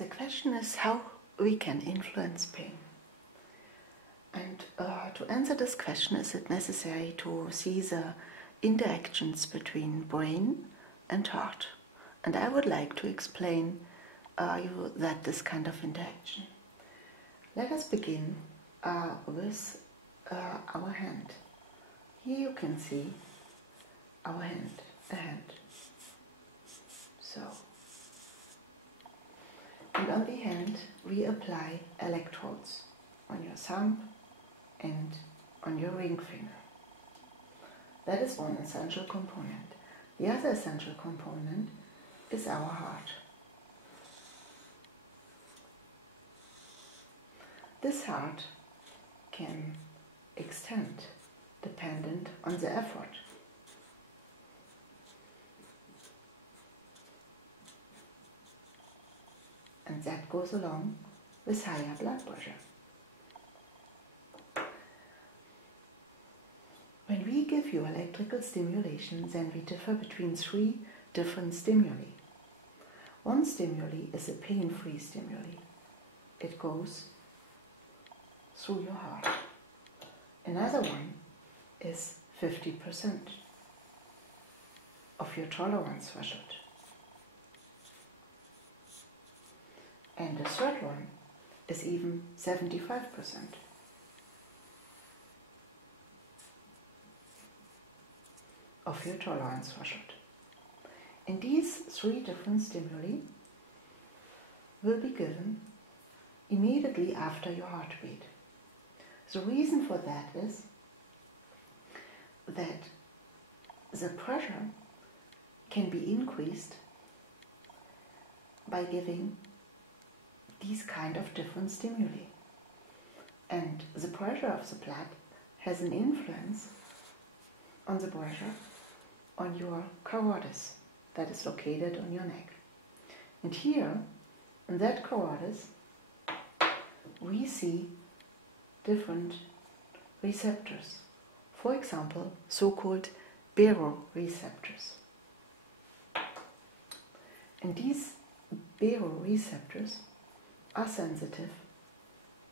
The question is how we can influence pain. And to answer this question, is it necessary to see the interactions between brain and heart? And I would like to explain you that this kind of interaction. Let us begin with our hand. Here you can see our hand, a hand. So, and on the hand we apply electrodes on your thumb and on your ring finger. That is one essential component. The other essential component is our heart. This heart can extend dependent on the effort. And that goes along with higher blood pressure. When we give you electrical stimulation, then we differ between three different stimuli. One stimuli is a pain-free stimuli. It goes through your heart. Another one is 50% of your tolerance threshold. And the third one is even 75% of your tolerance threshold. And these three different stimuli will be given immediately after your heartbeat. The reason for that is that the pressure can be increased by giving these kind of different stimuli. And the pressure of the blood has an influence on the pressure on your carotis that is located on your neck. And here, in that carotis, we see different receptors. For example, so-called baroreceptors. And these baroreceptors are sensitive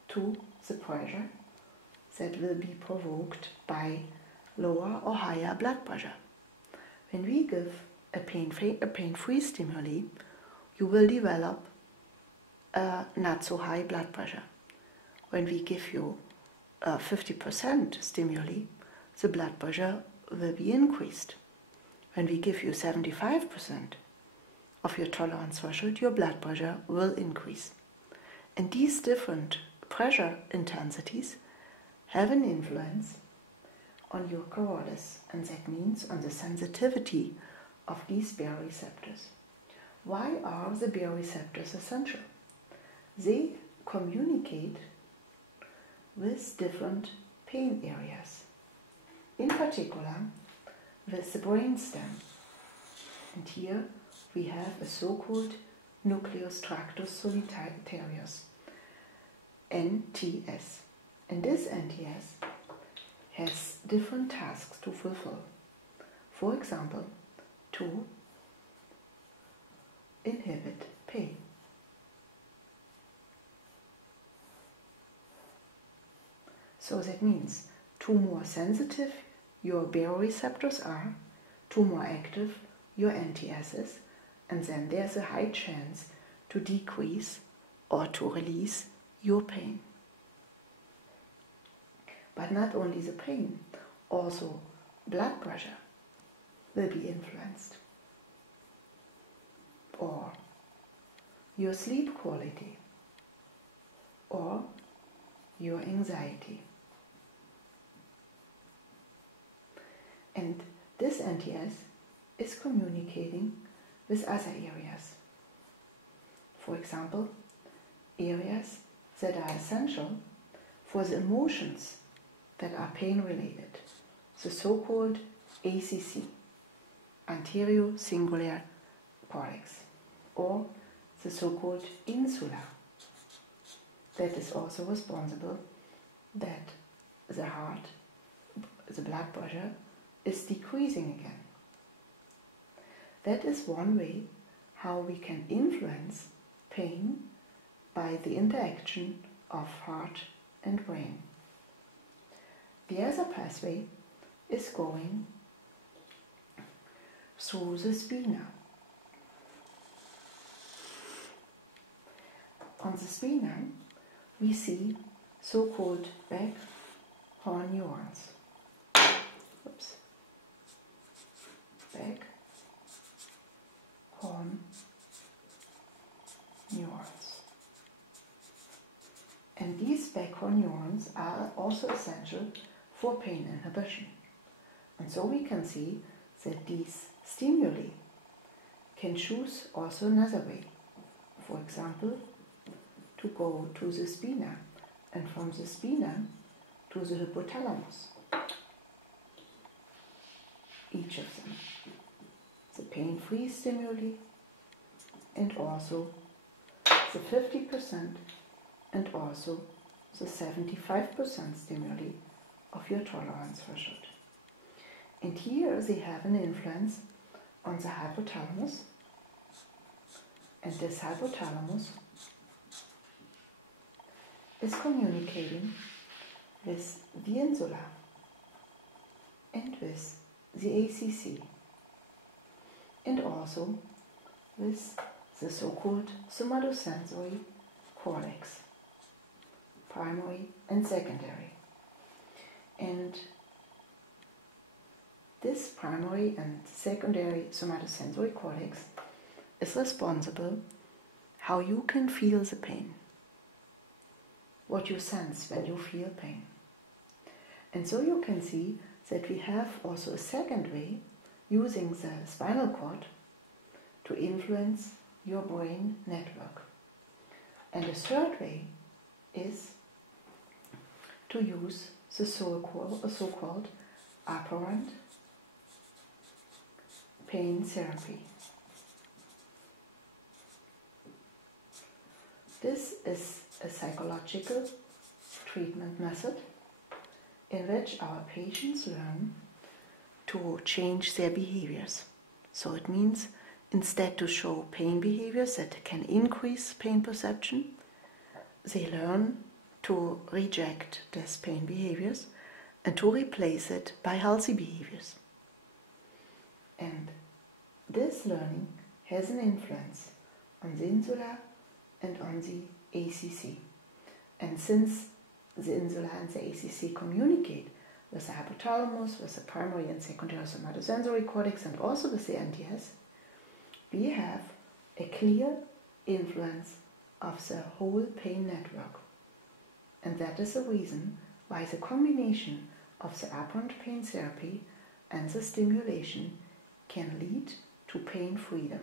to the pressure that will be provoked by lower or higher blood pressure. When we give a pain-free stimuli, you will develop a not so high blood pressure. When we give you a 50% stimuli, the blood pressure will be increased. When we give you 75% of your tolerance threshold, your blood pressure will increase. And these different pressure intensities have an influence on your carotis, and that means on the sensitivity of these baroreceptors. Why are the baroreceptors essential? They communicate with different pain areas, in particular with the brainstem. And here we have a so-called nucleus tractus solitarius, NTS. And this NTS has different tasks to fulfill. For example, to inhibit pain. So that means, two more sensitive your baroreceptors are, two more active your NTS is, and then there's a high chance to decrease or to release your pain. But not only the pain, also blood pressure will be influenced, or your sleep quality, or your anxiety. And this NTS is communicating with other areas. For example, areas that are essential for the emotions that are pain-related, the so-called ACC, anterior cingulate cortex, or the so-called insula, that is also responsible that the heart, the blood pressure, is decreasing again. That is one way how we can influence pain by the interaction of heart and brain. The other pathway is going through the spina. On the spina, we see so-called back horn neurons. Oops. Back horn neurons. And these back horn neurons are also essential for pain inhibition. And so we can see that these stimuli can choose also another way. For example, to go to the spina, and from the spina to the hypothalamus. Each of them. The pain-free stimuli and also the 50% and also the 75% stimuli of your tolerance threshold. And here they have an influence on the hypothalamus, and this hypothalamus is communicating with the insula and with the ACC and also with the so-called somatosensory cortex, primary and secondary. And this primary and secondary somatosensory cortex is responsible how you can feel the pain, what you sense when you feel pain. And so you can see that we have also a second way using the spinal cord to influence your brain network. And the third way is to use the so-called operant pain therapy. This is a psychological treatment method in which our patients learn to change their behaviors. So it means instead to show pain behaviors that can increase pain perception, they learn to reject these pain behaviors and to replace it by healthy behaviors. And this learning has an influence on the insula and on the ACC. And since the insula and the ACC communicate with the hypothalamus, with the primary and secondary somatosensory cortex, and also with the NTS, we have a clear influence of the whole pain network. And that is the reason why the combination of the operant pain therapy and the stimulation can lead to pain freedom.